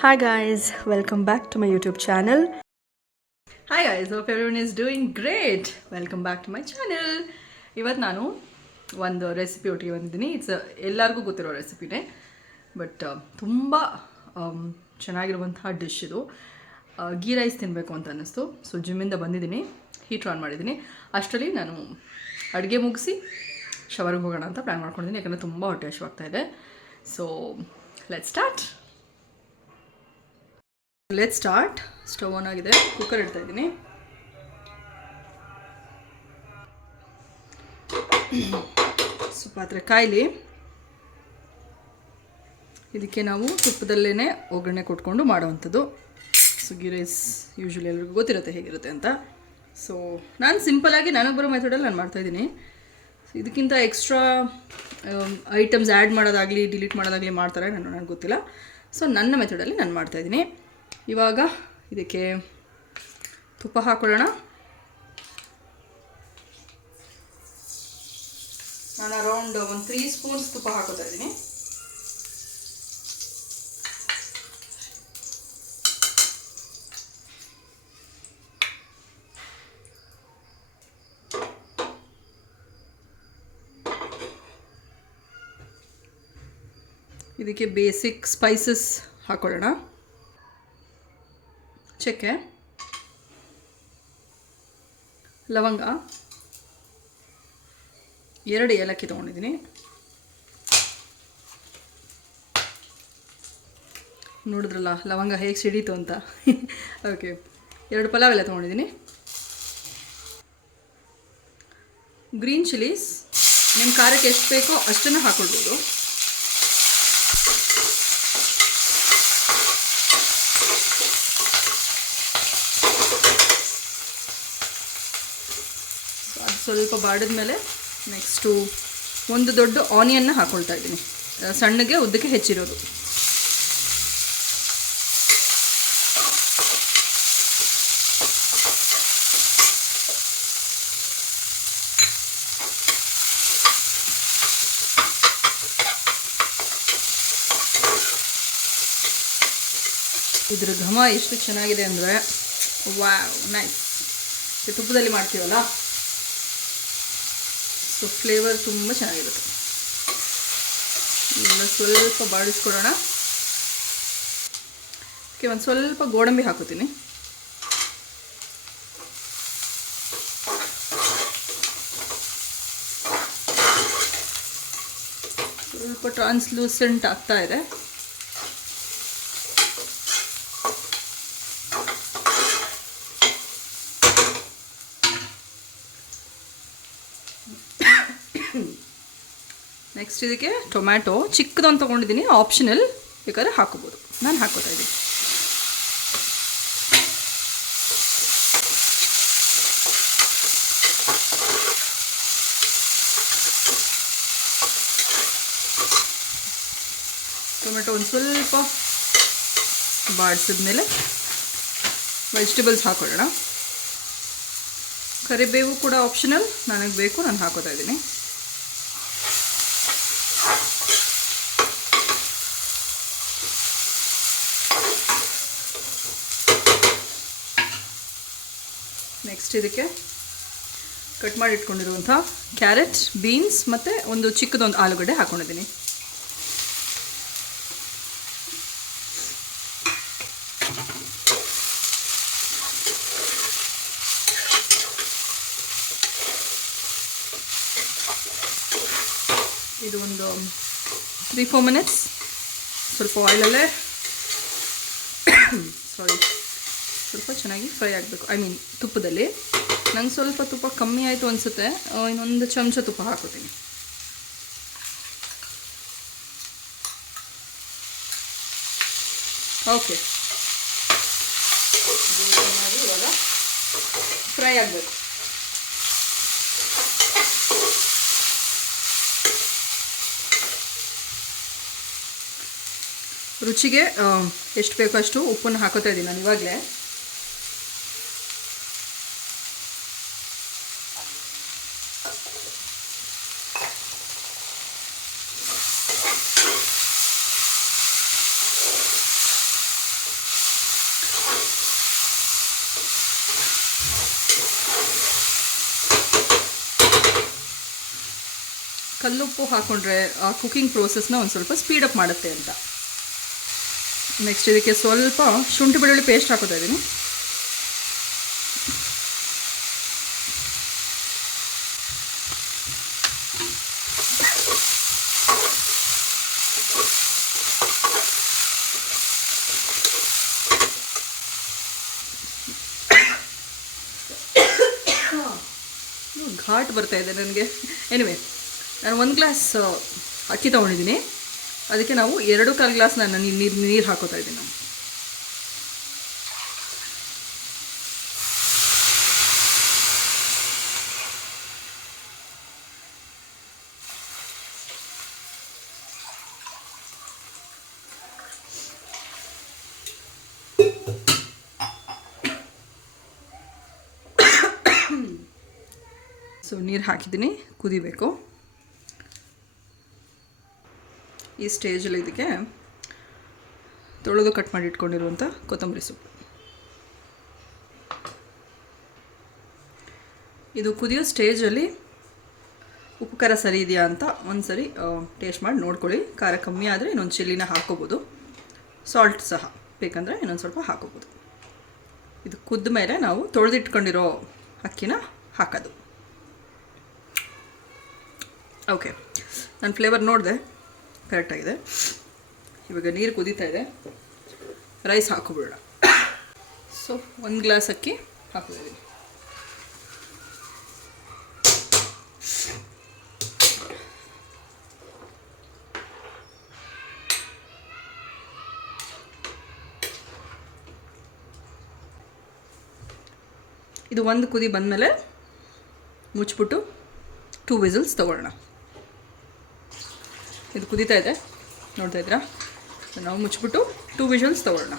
Hi guys, welcome back to my YouTube channel. Hi guys, hope everyone is doing great. Welcome back to my channel. ಇವತ್ತು ನಾನು ಒಂದು recipe ಒಟ್ಟಿಗೆ ಬಂದಿದ್ದೀನಿ. ಎಲ್ಲರಿಗೂ ಗೊತ್ತಿರೋ ರೆಸಿಪಿನೇ, ಬಟ್ ತುಂಬ ಚೆನ್ನಾಗಿರುವಂತಹ ಡಿಶ್ ಇದು. ಗೀ ರೈಸ್ ತಿನ್ನಬೇಕು ಅಂತ ಅನ್ನಿಸ್ತು. ಸೊ ಜಿಮ್ಮಿಂದ ಬಂದಿದ್ದೀನಿ, ಹೀಟ್ ಆನ್ ಮಾಡಿದ್ದೀನಿ. ಅಷ್ಟರಲ್ಲಿ ನಾನು ಅಡುಗೆ ಮುಗಿಸಿ ಶವರ್ಗೆ ಹೋಗೋಣ ಅಂತ ಪ್ಲ್ಯಾನ್ ಮಾಡ್ಕೊಂಡಿದ್ದೀನಿ, ಯಾಕಂದರೆ ತುಂಬ ಹೊಟ್ಟೆ ಹಸಿವಾಗ್ತಾಯಿದೆ. So let's start. Stove on ಆಗಿದೆ, ಕುಕ್ಕರ್ ಇಡ್ತಾ ಇದ್ದೀನಿ. ಸೊ ಪಾತ್ರೆ ಕಾಯಿಲಿ. ಇದಕ್ಕೆ ನಾವು ತುಪ್ಪದಲ್ಲೇ ಒಗ್ಗರಣೆ ಕೊಟ್ಕೊಂಡು ಮಾಡೋವಂಥದ್ದು. ಸೊ ಗೀ ರೈಸ್ ಯೂಶ್ವಲಿ ಎಲ್ರಿಗೂ ಗೊತ್ತಿರುತ್ತೆ ಹೇಗಿರುತ್ತೆ ಅಂತ. ಸೊ ನಾನು ಸಿಂಪಲಾಗಿ ನನಗೆ ಬರೋ ಮೆಥಡಲ್ಲಿ ನಾನು ಮಾಡ್ತಾಯಿದ್ದೀನಿ. ಸೊ ಇದಕ್ಕಿಂತ ಎಕ್ಸ್ಟ್ರಾ ಐಟಮ್ಸ್ ಆ್ಯಡ್ ಮಾಡೋದಾಗಲಿ ಡಿಲೀಟ್ ಮಾಡೋದಾಗಲಿ ಮಾಡ್ತಾರೆ, ನನಗೆ ಗೊತ್ತಿಲ್ಲ. ಸೊ ನನ್ನ ಮೆಥಡಲ್ಲಿ ನಾನು ಮಾಡ್ತಾಯಿದ್ದೀನಿ. ಇವಾಗ ಇದಕ್ಕೆ ತುಪ್ಪ ಹಾಕೊಳ್ಳೋಣ. ನಾನು ಅರೌಂಡ್ ಒಂದು 3 ಸ್ಪೂನ್ಸ್ ತುಪ್ಪ ಹಾಕೋತಾ ಇದ್ದೀನಿ. ಇದಕ್ಕೆ ಬೇಸಿಕ್ ಸ್ಪೈಸಸ್ ಹಾಕೊಳ್ಳೋಣ. ಚಕ್ಕೆ, ಲವಂಗ, 2 ಏಲಕ್ಕಿ ತೊಗೊಂಡಿದ್ದೀನಿ. ನೋಡಿದ್ರಲ್ಲ ಲವಂಗ ಹೇಗೆ ಸಿಡೀತು ಅಂತ. ಓಕೆ, 2 ಪಲಾವ್ ಎಲೆ ತೊಗೊಂಡಿದ್ದೀನಿ. ಗ್ರೀನ್ ಚಿಲ್ಲೀಸ್ ನಿಮ್ಮ ಖಾರಕ್ಕೆ ಎಷ್ಟು ಬೇಕೋ ಅಷ್ಟನ್ನು ಹಾಕ್ಕೊಳ್ಬೋದು. ಸ್ವಲ್ಪ ಬಾಡಿದ ಮೇಲೆ ನೆಕ್ಸ್ಟು ಒಂದು ದೊಡ್ಡ ಆನಿಯನ್ನ ಹಾಕ್ಕೊಳ್ತಾ ಇದ್ದೀನಿ, ಸಣ್ಣಗೆ ಉದ್ದಕ್ಕೆ ಹೆಚ್ಚಿರೋದು. ಇದ್ರ ಘಮ ಎಷ್ಟು ಚೆನ್ನಾಗಿದೆ ಅಂದರೆ ವಾವ್, ನೈಸ್. ತುಪ್ಪದಲ್ಲಿ ಮಾಡ್ತೀವಲ್ಲ, ಸೊ ಫ್ಲೇವರ್ ತುಂಬ ಚೆನ್ನಾಗಿರುತ್ತೆ. ಇದನ್ನ ಸ್ವಲ್ಪ ಬಾಡಿಸ್ಕೊಡೋಣ. ಓಕೆ, ಒಂದು ಸ್ವಲ್ಪ ಗೋಡಂಬಿ ಹಾಕೋತೀನಿ. ಸ್ವಲ್ಪ ಟ್ರಾನ್ಸ್ಲೂಸೆಂಟ್ ಆಗ್ತಾ ಇದೆ. ನೆಕ್ಸ್ಟ್ ಇದಕ್ಕೆ ಟೊಮ್ಯಾಟೊ ಚಿಕ್ಕದೊಂದು ತೊಗೊಂಡಿದ್ದೀನಿ, ಆಪ್ಷನಲ್, ಬೇಕಾದ್ರೆ ಹಾಕೋಬೋದು. ನಾನು ಹಾಕೋತಾ ಇದ್ದೀನಿ. ಟೊಮೆಟೊ ಒಂದು ಸ್ವಲ್ಪ ಬಾಡಿಸಿದ್ಮೇಲೆ ವೆಜಿಟೇಬಲ್ಸ್ ಹಾಕೊಳ್ಳೋಣ. ಕರಿಬೇವು ಕೂಡ ಆಪ್ಷನಲ್, ನನಗೆ ಬೇಕು, ನಾನು ಹಾಕೋತಾ ಇದ್ದೀನಿ. ನೆಕ್ಸ್ಟ್ ಇದಕ್ಕೆ ಕಟ್ ಮಾಡಿ ಇಟ್ಕೊಂಡಿರುವಂಥ ಕ್ಯಾರೆಟ್, ಬೀನ್ಸ್ ಮತ್ತು ಒಂದು ಚಿಕ್ಕದೊಂದು ಆಲೂಗಡ್ಡೆ ಹಾಕ್ಕೊಂಡಿದ್ದೀನಿ. ಇದು ಒಂದು 3-4 ಮಿನಿಟ್ಸ್ ಸ್ವಲ್ಪ ಆಯಿಲಲ್ಲೇ ಸ್ವಲ್ಪ ಚೆನ್ನಾಗಿ ಫ್ರೈ ಆಗಬೇಕು. ತುಪ್ಪದಲ್ಲಿ. ನಂಗೆ ಸ್ವಲ್ಪ ತುಪ್ಪ ಕಮ್ಮಿ ಆಯಿತು ಅನಿಸುತ್ತೆ, ಇನ್ನೊಂದು ಚಮಚ ತುಪ್ಪ ಹಾಕೋತೀನಿ. ಓಕೆ, ಇವಾಗ ಫ್ರೈ ಆಗಬೇಕು. ರುಚಿಗೆ ಎಷ್ಟು ಬೇಕೋ ಅಷ್ಟು ಉಪ್ಪನ್ನು ಹಾಕೋತಾ ಇದ್ದೀನಿ ನಾನು ಇವಾಗಲೇ. ಕಲ್ಲುಪ್ಪು ಹಾಕ್ಕೊಂಡ್ರೆ ಆ ಕುಕಿಂಗ್ ಪ್ರೋಸೆಸ್ನ ಒಂದು ಸ್ವಲ್ಪ ಸ್ಪೀಡಪ್ ಮಾಡುತ್ತೆ ಅಂತ. ನೆಕ್ಸ್ಟ್ ಇದಕ್ಕೆ ಸ್ವಲ್ಪ ಶುಂಠಿ ಬೆಳ್ಳುಳ್ಳಿ ಪೇಸ್ಟ್ ಹಾಕೋತಾ ಇದ್ದೀನಿ. ಘಾಟ್ ಬರ್ತಾ ಇದೆ ನನಗೆ. ಎನಿವೆ, ನಾನು 1 ಗ್ಲಾಸ್ ಅಕ್ಕಿ ತೊಗೊಂಡಿದ್ದೀನಿ. ಅದಕ್ಕೆ ನಾವು 2.25 ಗ್ಲಾಸ್ ನಾನು ನೀರು ಹಾಕೋತಾ ಇದ್ದೀನಿ. ನಾವು ನೀರು ಹಾಕಿದ್ದೀನಿ, ಕುದಿಬೇಕು. ಈ ಸ್ಟೇಜಲ್ಲಿ ಇದಕ್ಕೆ ತೊಳೆದು ಕಟ್ ಮಾಡಿ ಇಟ್ಕೊಂಡಿರುವಂಥ ಕೊತ್ತಂಬರಿ ಸೊಪ್ಪು. ಇದು ಕುದಿಯೋ ಸ್ಟೇಜಲ್ಲಿ ಉಪ್ಪು ಖಾರ ಸರಿ ಇದೆಯಾ ಅಂತ ಒಂದ್ಸರಿ ಟೇಸ್ಟ್ ಮಾಡಿ ನೋಡ್ಕೊಳ್ಳಿ. ಖಾರ ಕಮ್ಮಿ ಆದರೆ ಇನ್ನೊಂದು ಚಿಲ್ಲಿನ ಹಾಕ್ಕೋಬೋದು. ಸಾಲ್ಟ್ ಸಹ ಬೇಕಂದರೆ ಇನ್ನೊಂದು ಸ್ವಲ್ಪ ಹಾಕ್ಕೋಬೋದು. ಇದು ಕುದ್ದ ಮೇಲೆ ನಾವು ತೊಳೆದಿಟ್ಕೊಂಡಿರೋ ಅಕ್ಕಿನ ಹಾಕೋದು. ಓಕೆ, ನಾನು ಫ್ಲೇವರ್ ನೋಡಿದೆ, ಕರೆಕ್ಟಾಗಿದೆ. ಇವಾಗ ನೀರು ಕುದೀತಾ ಇದೆ, ರೈಸ್ ಹಾಕೋಬಿಡೋಣ. ಸೊ 1 ಗ್ಲಾಸ್ ಅಕ್ಕಿ ಹಾಕಿದ್ದೀನಿ. ಇದು ಒಂದು ಕುದಿ ಬಂದಮೇಲೆ ಮುಚ್ಚಿಬಿಟ್ಟು 2 ವಿಸಲ್ಸ್ ತೊಗೊಳ್ಳೋಣ. ಇದು ಕುದೀತಾ ಇದೆ, ನೋಡ್ತಾ ಇದ್ದೀರಾ? ನಾವು ಮುಚ್ಚಿಬಿಟ್ಟು 2 ವಿಷಲ್ಸ್ ತೊಗೊಳ್ಳೋಣ.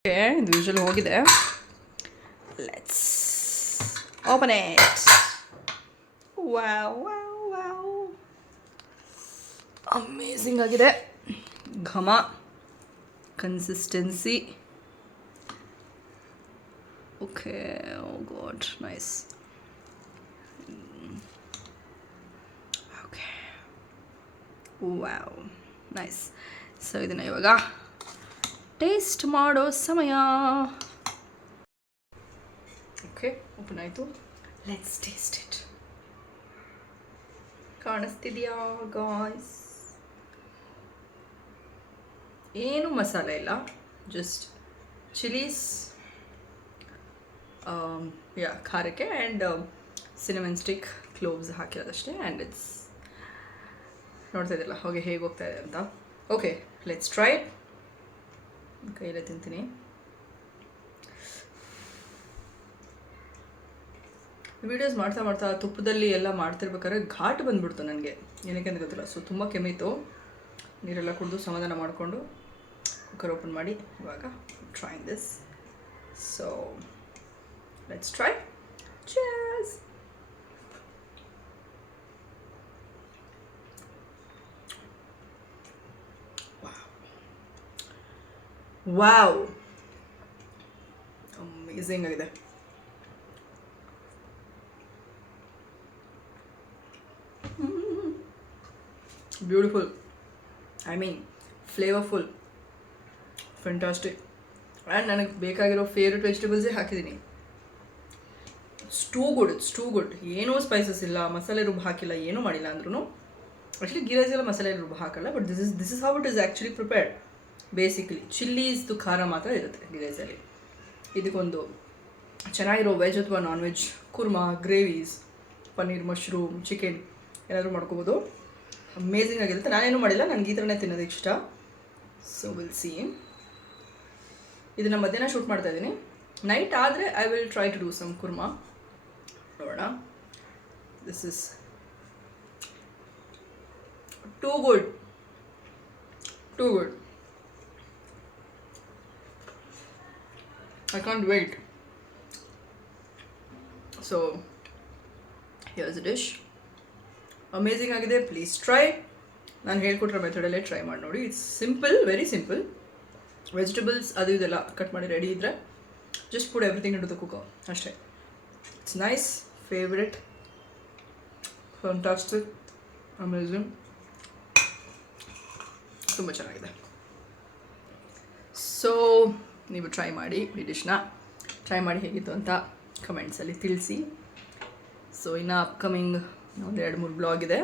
ಓಕೆ, ಇದು ವಿಷಲ್ ಹೋಗಿದೆ. Let's open it. Wow wow wow, amazing ಆಗಿದೆ. ಘಮ, consistency. Okay, oh god, nice. Okay, wow, nice. So ಇದನ್ನು ಇವಾಗ ಟೇಸ್ಟ್ ಮಾಡೋ ಸಮಯ. ಓಕೆ, ಓಪನ್ ಆಯಿತು. Let's taste it. ಕಾಣಿಸ್ತಿದೆಯಾ ಗಾಯ್ಸ್? ಏನು ಮಸಾಲೆ ಇಲ್ಲ, ಜಸ್ಟ್ ಚಿಲ್ಲೀಸ್, ಖಾರಕ್ಕೆ ಆ್ಯಂಡ್ ಸಿನಮನ್ ಸ್ಟಿಕ್, ಕ್ಲೋವ್ಸ್ ಹಾಕಿರೋದಷ್ಟೇ. ಆ್ಯಂಡ್ ಇಟ್ಸ್, ನೋಡ್ತಾ ಇದ್ದಿಲ್ಲ ಹೋಗಿ ಹೇಗೆ ಹೋಗ್ತಾ ಇದೆ ಅಂತ. Okay, let's try. ಕೈಯಲ್ಲೇ ತಿಂತೀನಿ. ವೀಡಿಯೋಸ್ ಮಾಡ್ತಾ ಮಾಡ್ತಾ ತುಪ್ಪದಲ್ಲಿ ಎಲ್ಲ ಮಾಡ್ತಿರ್ಬೇಕಾದ್ರೆ ಘಾಟ್ ಬಂದ್ಬಿಡ್ತು ನನಗೆ, ಏನಕ್ಕೆ ಅಂತ ಗೊತ್ತಿಲ್ಲ. ಸೊ ತುಂಬ ಕೆಮ್ಮಿತ್ತು. ನೀರೆಲ್ಲ ಕುಡಿದು ಸಮಾಧಾನ ಮಾಡಿಕೊಂಡು ಕುಕ್ಕರ್ ಓಪನ್ ಮಾಡಿ ಇವಾಗ trying this. So let's try. Cheers. Wow, amazing ಆಗಿದೆ. Beautiful, I mean flavourful, fantastic. And ನನಗೆ ಬೇಕಾಗಿರೋ ಫೇವ್ರೆಟ್ ವೆಜಿಟೇಬಲ್ಸೇ ಹಾಕಿದ್ದೀನಿ. It's too good, it's too good. ಏನೂ ಸ್ಪೈಸಸ್ ಇಲ್ಲ, ಮಸಾಲೆ ರುಬ್ಬ ಹಾಕಿಲ್ಲ, ಏನೂ ಮಾಡಿಲ್ಲ ಅಂದ್ರೂ. ಆ್ಯಕ್ಚುಲಿ ಗೀ ರೈಸ್ ಎಲ್ಲ ಮಸಾಲೆ ರುಬ್ಬ ಹಾಕಲ್ಲ, but this is how it is actually prepared. Basically ಚಿಲ್ಲೀಸ್ದು ಖಾರ ಮಾತ್ರ ಇರುತ್ತೆ ಗೀ ರೈಸಲ್ಲಿ. ಇದಕ್ಕೊಂದು ಚೆನ್ನಾಗಿರೋ ವೆಜ್ ಅಥವಾ non veg korma, gravies, paneer, mushroom, chicken ಏನಾದರೂ ಮಾಡ್ಕೋಬೋದು. ಅಮೇಝಿಂಗ್ ಆಗಿರುತ್ತೆ. ನಾನೇನು ಮಾಡಿಲ್ಲ, ನನಗೆ ಈ ಥರನೇ ತಿನ್ನೋದಕ್ಕೆ ಇಷ್ಟ. So will see. ಇದನ್ನು ಮಧ್ಯಾಹ್ನ ಶೂಟ್ ಮಾಡ್ತಾ ಇದ್ದೀನಿ. ನೈಟ್ ಆದರೆ I will try to do some korma. ನೋಡೋಣ. This is too good, too good. I can't wait. So here's the dish. Amazing agide. Please try it. ನಾನು ಹೇಳ್ಕೊಟ್ಟಿರೋ ಮೆಥಡಲ್ಲೇ ಟ್ರೈ ಮಾಡಿ ನೋಡಿ. It's simple, very simple. Vegetables ಅದು ಇದೆಲ್ಲ cut ಮಾಡಿ ready ಇದ್ದರೆ just put everything into the cooker ಅಷ್ಟೇ. It's nice, favourite, fantastic, amazing, ತುಂಬ ಚೆನ್ನಾಗಿದೆ. ಸೊ ನೀವು ಟ್ರೈ ಮಾಡಿ ಈ ಡಿಶ್ನ, ಟ್ರೈ ಮಾಡಿ ಹೇಗಿತ್ತು ಅಂತ ಕಮೆಂಟ್ಸಲ್ಲಿ ತಿಳಿಸಿ. ಸೊ ಇನ್ನು ಅಪ್ಕಮಿಂಗ್ ಒಂದು 2-3 ಬ್ಲಾಗ್ ಇದೆ.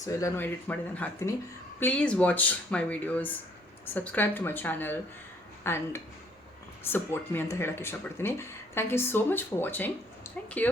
ಸೊ ಎಲ್ಲನೂ ಎಡಿಟ್ ಮಾಡಿ ನಾನು ಹಾಕ್ತೀನಿ. Please watch my videos, subscribe to my channel and support me ಅಂತ ಹೇಳೋಕ್ಕೆ ಇಷ್ಟಪಡ್ತೀನಿ. Thank you so much for watching. Thank you.